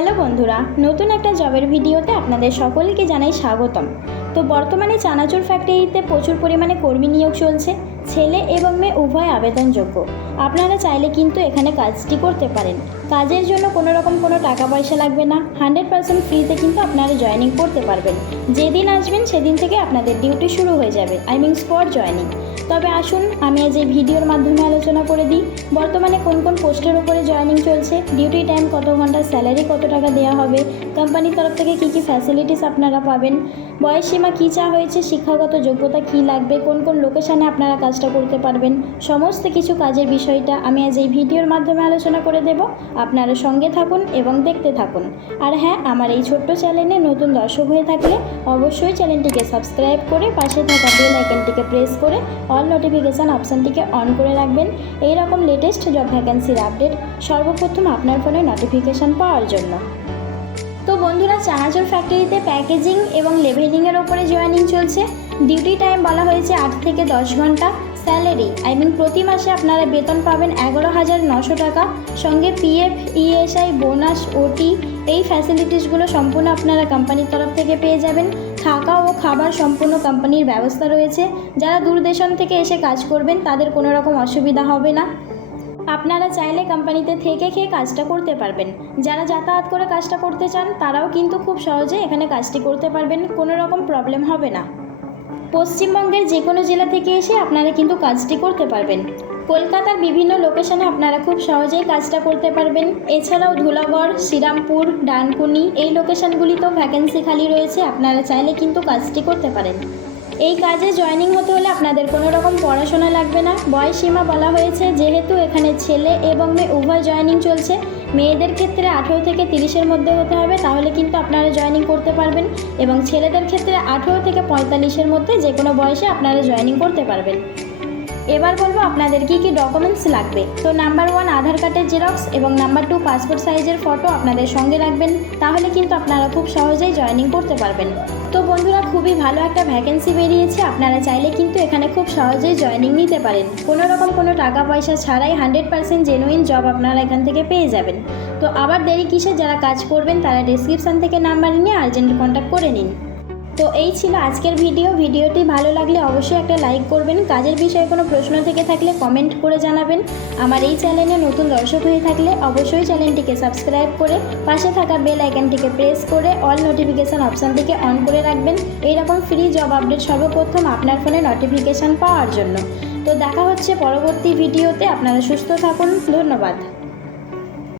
Hello বন্ধুরা, নতুন একটা জবের ভিডিওতে আপনাদের সকলকে জানাই স্বাগতম। তো বর্তমানে চানাচুর ফ্যাক্টরিতে প্রচুর পরিমাণে কর্মী নিয়োগ চলছে, ছেলে এবং মেয়ে উভয় আবেদনযোগ্য। আপনারা চাইলে কিন্তু এখানে কাজটি করতে পারেন। কাজের জন্য কোনো রকম কোনো টাকা পয়সা লাগবে না, হান্ড্রেড পার্সেন্ট ফ্রিতে কিন্তু আপনারা জয়েনিং করতে পারবেন। যেদিন আসবেন সেদিন থেকে আপনাদের ডিউটি শুরু হয়ে যাবে আই মিন স্পট জয়েনিং তবে আসুন, আমি আজ এই ভিডিওর মাধ্যমে আলোচনা করে দিই। বর্তমানে কোন কোন পোস্টের উপরে জয়েনিং চলছে? ডিউটি টাইম কত ঘণ্টা, স্যালারি কত টাকা দেওয়া হবে? কোম্পানির তরফ থেকে কী কী ফ্যাসিলিটিস আপনারা পাবেন? বয়স সীমা কী চা হয়েছে? শিক্ষাগত যোগ্যতা কী লাগবে? কোন কোন লোকেশানে আপনারা কাজটা করতে পারবেন? সমস্ত কিছু কাজের বিষয়টা আমি আজ এই ভিডিওর মাধ্যমে আলোচনা করে দেব। আপনারা সঙ্গে থাকুন এবং দেখতে থাকুন। আর হ্যাঁ আমার এই ছোট্ট চ্যানেলে নতুন দর্শক হয়ে থাকলে অবশ্যই চ্যানেলটিকে সাবস্ক্রাইব করে পাশে থাকা বেল আইকনটিকে প্রেস করে অল নোটিফিকেশান অপশানটিকে অন করে রাখবেন। এই রকম লেটেস্ট জব ভ্যাকেন্সির আপডেট সর্বপ্রথম আপনার ফোনে নোটিফিকেশান পাওয়ার জন্য। তো বন্ধুরা, চানাচুর ফ্যাক্টরিতে প্যাকেজিং এবং লেভেলিংয়ের ওপরে জয়েনিং চলছে। ডিউটি টাইম বলা হয়েছে আট থেকে দশ ঘণ্টা। স্যালারি আই মিন প্রতি মাসে আপনারা বেতন পাবেন এগারো হাজার নশো টাকা। সঙ্গে পিএফ ইএসআই বোনাস ওটি এই ফ্যাসিলিটিসগুলো সম্পূর্ণ আপনারা কোম্পানির তরফ থেকে পেয়ে যাবেন। থাকা ও খাবার সম্পূর্ণ কোম্পানির ব্যবস্থা রয়েছে। যারা দূরদেশন থেকে এসে কাজ করবেন, তাদের কোনো রকম অসুবিধা হবে না। আপনারা চাইলে কোম্পানিতে থেকে খেয়ে কাজটা করতে পারবেন। যারা যাতায়াত করে কাজটা করতে চান, তারাও কিন্তু খুব সহজে এখানে কাজটি করতে পারবেন, কোনো রকম প্রবলেম হবে না। পশ্চিমবঙ্গের যে কোনো জেলা থেকে এসে আপনারা কিন্তু কাজটি করতে পারবেন। কলকাতার বিভিন্ন লোকেশনে আপনারা খুব সহজেই কাজটা করতে পারবেন। এছাড়াও ধুলাগড়, শ্রীরামপুর, ডানকুনি, এই লোকেশনগুলিতেও ভ্যাকেন্সি খালি রয়েছে, আপনারা চাইলে কিন্তু কাজটি করতে পারেন। এই কাজে জয়েনিং হতে হলে আপনাদের কোনো রকম পড়াশোনা লাগবে না। বয়স সীমা বলা হয়েছে, যেহেতু এখানে ছেলে এবং মেয়ে উভয় জয়েনিং চলছে। মেয়েদের ক্ষেত্রে আঠেরো থেকে তিরিশের মধ্যে হতে হবে, তাহলে কিন্তু আপনারা জয়েনিং করতে পারবেন এবং ছেলেদের ক্ষেত্রে আঠেরো থেকে পঁয়তাল্লিশের মধ্যে যে কোনো বয়সে আপনারা জয়েনিং করতে পারবেন। এবার বলব আপনাদের কি কি ডকুমেন্টস লাগবে। তো নাম্বার ওয়ান আধার কার্ডের জেরক্স এবং নাম্বার টু পাসপোর্ট সাইজের ফটো আপনাদের সঙ্গে রাখবেন, তাহলে কিন্তু আপনারা খুব সহজেই জয়েনিং করতে পারবেন। তো বন্ধুরা, খুবই ভালো একটা ভ্যাকেন্সি বেরিয়েছে, আপনারা চাইলে কিন্তু এখানে খুব সহজেই জয়েনিং নিতে পারেন। কোনো রকম কোনো টাকা পয়সা ছাড়াই হান্ড্রেড পার্সেন্ট জেনুইন জব আপনারা এখান থেকে পেয়ে যাবেন। তো আবার দেরি কিসে যারা কাজ করবেন, তারা ডিসক্রিপশান থেকে নাম্বার নিয়ে আর্জেন্ট কন্ট্যাক্ট করে নিন। তো এই ছিল আজকের ভিডিও। ভিডিওটি ভালো লাগলে অবশ্যই একটা লাইক করবেন। কাজের বিষয়ে কোনো প্রশ্ন থেকে থাকলে কমেন্ট করে জানাবেন। আমার এই চ্যানেলে নতুন দর্শক হয়ে থাকলে অবশ্যই চ্যানেলটিকে সাবস্ক্রাইব করে পাশে থাকা বেল আইকনটিকে প্রেস করে অল নোটিফিকেশান অপশানটিকে অন করে রাখবেন। এইরকম ফ্রি জব আপডেট সর্বপ্রথম আপনার ফোনে নোটিফিকেশান পাওয়ার জন্য। তো দেখা হচ্ছে পরবর্তী ভিডিওতে। আপনারা সুস্থ থাকুন। ধন্যবাদ।